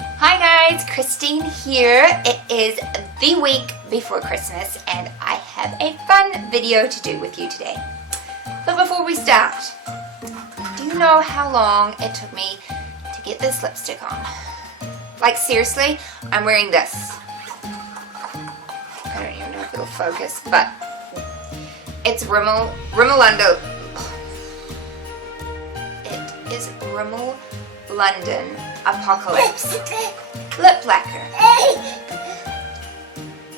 Hi guys, Christine here. It is the week before Christmas and I have a fun video to do with you today. But before we start, do you know how long it took me to get this lipstick on? Like seriously, I'm wearing this. I don't even know if it'll focus, but it's Rimmel London. It is Rimmel London Apocalypse lip lacquer.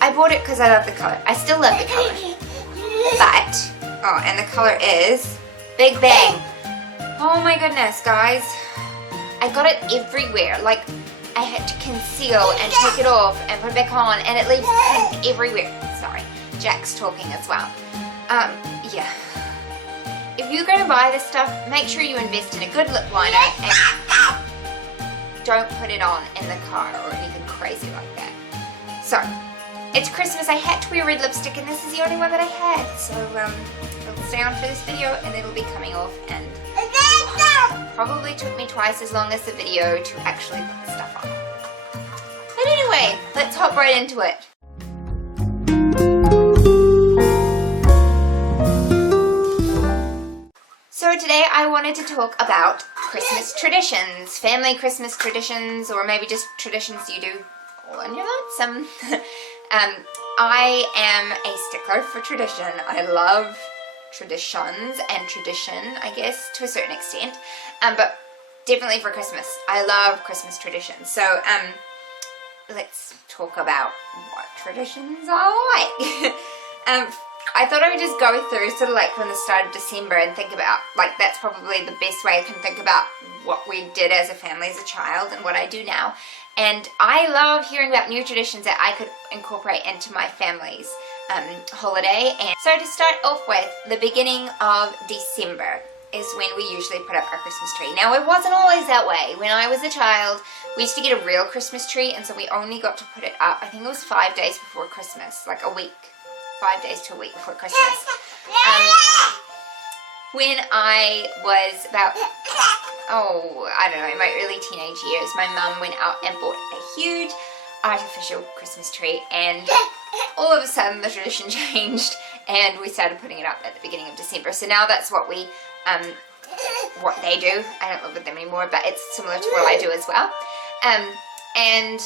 I bought it because I love the color. I still love the color. But, oh, and the color is Big Bang. Oh my goodness, guys. I got it everywhere. Like, I had to conceal and take it off and put it back on, and it leaves pink everywhere. Sorry, Jack's talking as well. Yeah. If you're going to buy this stuff, make sure you invest in a good lip liner and don't put it on in the car or anything crazy like that. So, it's Christmas. I had to wear red lipstick and this is the only one that I had. So, it'll stay on for this video and it'll be coming off, and probably took me twice as long as the video to actually put the stuff on. But anyway, let's hop right into it. So today I wanted to talk about Christmas traditions, family Christmas traditions, or maybe just traditions you do when you're lonesome. I am a stickler for tradition. I love traditions and tradition, I guess, to a certain extent, but definitely for Christmas. I love Christmas traditions. So let's talk about what traditions I like. I thought I would just go through sort of like from the start of December and think about, like, that's probably the best way I can think about what we did as a family as a child and what I do now. And I love hearing about new traditions that I could incorporate into my family's holiday. And so to start off with, the beginning of December is when we usually put up our Christmas tree. Now, it wasn't always that way. When I was a child, we used to get a real Christmas tree, and so we only got to put it up, I think it was 5 days before Christmas, like a week. 5 days to a week before Christmas. When I was about, I don't know, in my early teenage years, my mum went out and bought a huge artificial Christmas tree, and all of a sudden the tradition changed and we started putting it up at the beginning of December. So now that's what we, what they do. I don't live with them anymore, but it's similar to what I do as well. And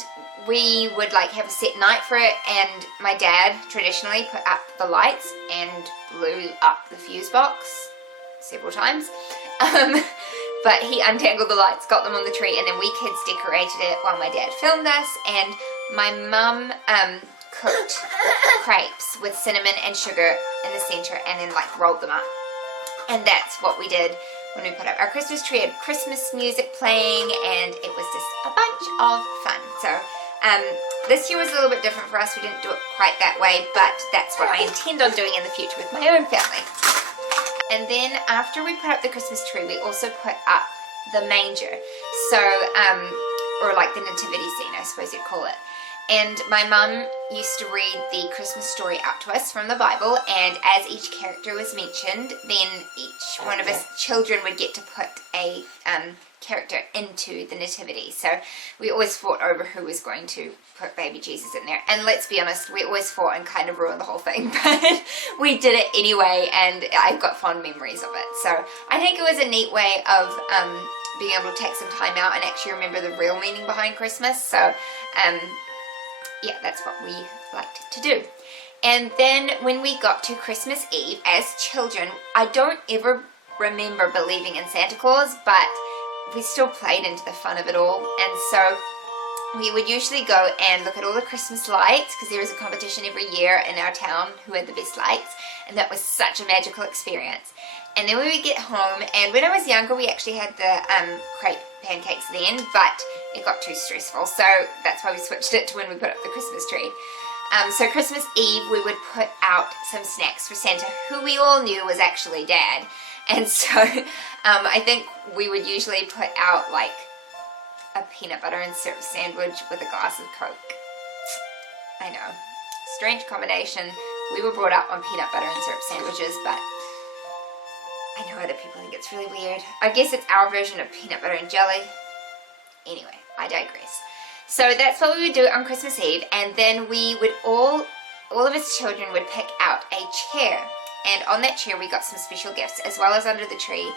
we would like have a set night for it, and my dad traditionally put up the lights and blew up the fuse box several times. But he untangled the lights, got them on the tree, and then we kids decorated it while my dad filmed us, and my mum cooked crepes with cinnamon and sugar in the center and then like rolled them up. And that's what we did when we put up our Christmas tree. Had Christmas music playing, and it was just a bunch of fun. So this year was a little bit different for us. We didn't do it quite that way, but that's what I intend on doing in the future with my own family. And then after we put up the Christmas tree, we also put up the manger. So, or like the nativity scene, I suppose you'd call it. And my mum used to read the Christmas story out to us from the Bible, and as each character was mentioned, then each one of us children would get to put a character into the nativity. So we always fought over who was going to put baby Jesus in there. And let's be honest, we always fought and kind of ruined the whole thing, but we did it anyway, and I've got fond memories of it. So I think it was a neat way of being able to take some time out and actually remember the real meaning behind Christmas. So yeah, that's what we liked to do. And then when we got to Christmas Eve, as children, I don't ever remember believing in Santa Claus, but we still played into the fun of it all. And so we would usually go and look at all the Christmas lights, because there was a competition every year in our town who had the best lights, and that was such a magical experience. And then we would get home, and when I was younger, we actually had the crepe pancakes then, but it got too stressful, so that's why we switched it to when we put up the Christmas tree. So Christmas Eve, we would put out some snacks for Santa, who we all knew was actually Dad. And so I think we would usually put out like a peanut butter and syrup sandwich with a glass of Coke. I know, strange combination. We were brought up on peanut butter and syrup sandwiches, but I know other people think it's really weird. I guess it's our version of peanut butter and jelly. Anyway, I digress. So that's what we would do on Christmas Eve, and then we would all of us children would pick out a chair, and on that chair we got some special gifts, as well as under the tree.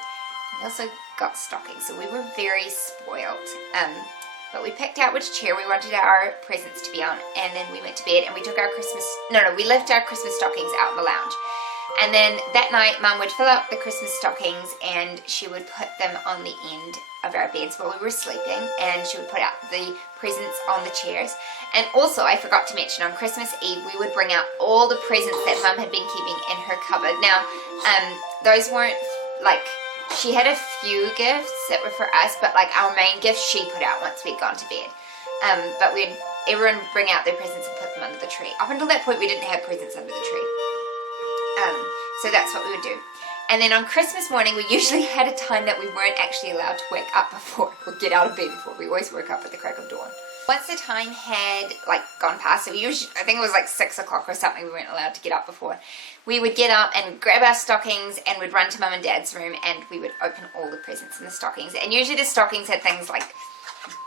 We also got stockings, so we were very spoiled. But we picked out which chair we wanted our presents to be on, and then we went to bed and we took our we left our Christmas stockings out in the lounge. And then that night, Mum would fill out the Christmas stockings and she would put them on the end of our beds while we were sleeping, and she would put out the presents on the chairs. And also, I forgot to mention, on Christmas Eve, we would bring out all the presents that Mum had been keeping in her cupboard. Now, those weren't, like, she had a few gifts that were for us, but like our main gifts she put out once we'd gone to bed. But everyone would bring out their presents and put them under the tree. Up until that point, we didn't have presents under the tree. So that's what we would do. And then on Christmas morning, we usually had a time that we weren't actually allowed to wake up before, or get out of bed before. We always woke up at the crack of dawn. Once the time had like gone past, so we usually, I think it was like 6 o'clock or something, we weren't allowed to get up before. We would get up and grab our stockings and would run to Mum and Dad's room, and we would open all the presents in the stockings. And usually the stockings had things like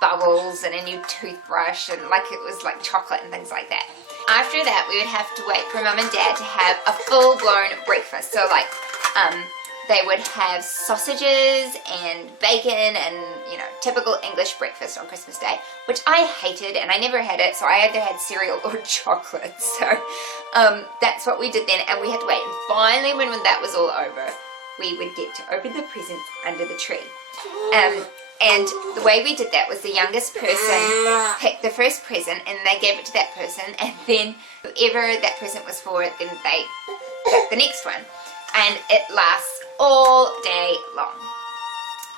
bubbles and a new toothbrush, and like it was like chocolate and things like that. After that, we would have to wait for Mum and Dad to have a full-blown breakfast. So like, they would have sausages and bacon and, you know, typical English breakfast on Christmas Day, which I hated, and I never had it, so I either had cereal or chocolate. So that's what we did then, and we had to wait. And finally, when that was all over, we would get to open the presents under the tree. And the way we did that was the youngest person picked the first present, and they gave it to that person, and then whoever that present was for, then they picked the next one. And it lasts all day long.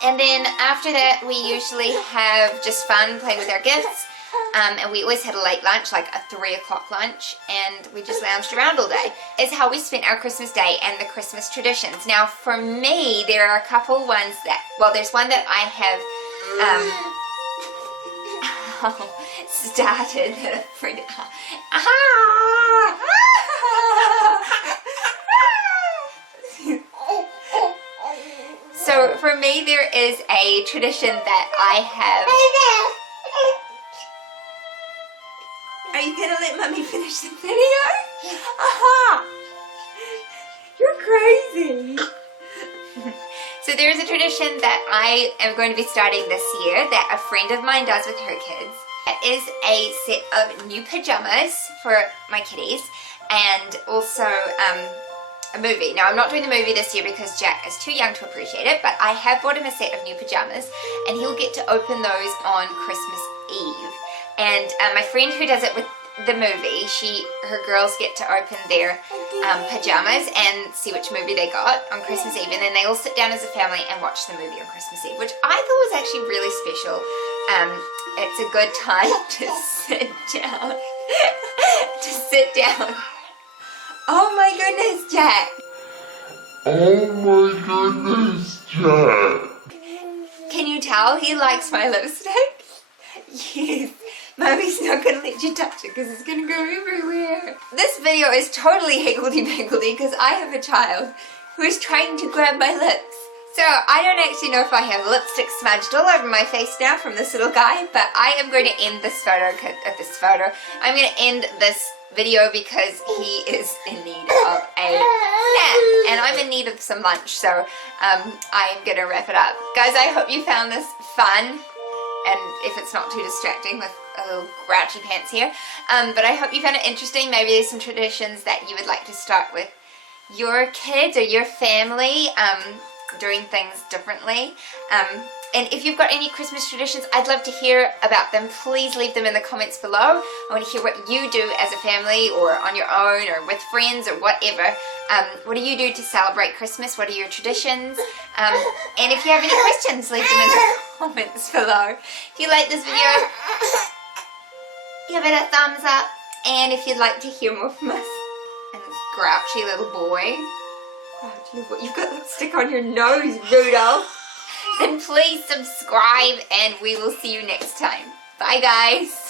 And then after that, we usually have just fun playing with our gifts. And we always had a late lunch, like a 3 o'clock lunch, and we just lounged around all day. It's how we spent our Christmas Day and the Christmas traditions. Now, for me, there are a couple ones that, well, there's one that I have started that a friend. So for me, there is a tradition that I have. Are you gonna let Mummy finish the video? Aha! You're crazy. So there's a tradition that I am going to be starting this year that a friend of mine does with her kids. It is a set of new pajamas for my kiddies, and also a movie. Now, I'm not doing the movie this year because Jack is too young to appreciate it, but I have bought him a set of new pajamas, and he'll get to open those on Christmas Eve. And my friend who does it with the movie, her girls get to open their pajamas and see which movie they got on Christmas Eve, and then they all sit down as a family and watch the movie on Christmas Eve, which I thought was actually really special. It's a good time to sit down. Oh my goodness, Jack! Oh my goodness, Jack! Can you tell he likes my lipstick? Yes. Mommy's not going to let you touch it because it's going to go everywhere. This video is totally higgledy-piggledy because I have a child who is trying to grab my lips. So I don't actually know if I have lipstick smudged all over my face now from this little guy, but I am going to end this photo. I'm going to end this video because he is in need of a nap, and I'm in need of some lunch, so I'm going to wrap it up. Guys, I hope you found this fun, and if it's not too distracting with a little grouchy pants here, but I hope you found it interesting. Maybe there's some traditions that you would like to start with your kids or your family, doing things differently. And if you've got any Christmas traditions, I'd love to hear about them. Please leave them in the comments below. I want to hear what you do as a family, or on your own, or with friends, or whatever. What do you do to celebrate Christmas? What are your traditions? And if you have any questions, leave them in the comments below. If you like this video, give it a thumbs up. And if you'd like to hear more from us and this grouchy little boy, you've got lipstick on your nose, Rudolph, then please subscribe, and we will see you next time. Bye, guys.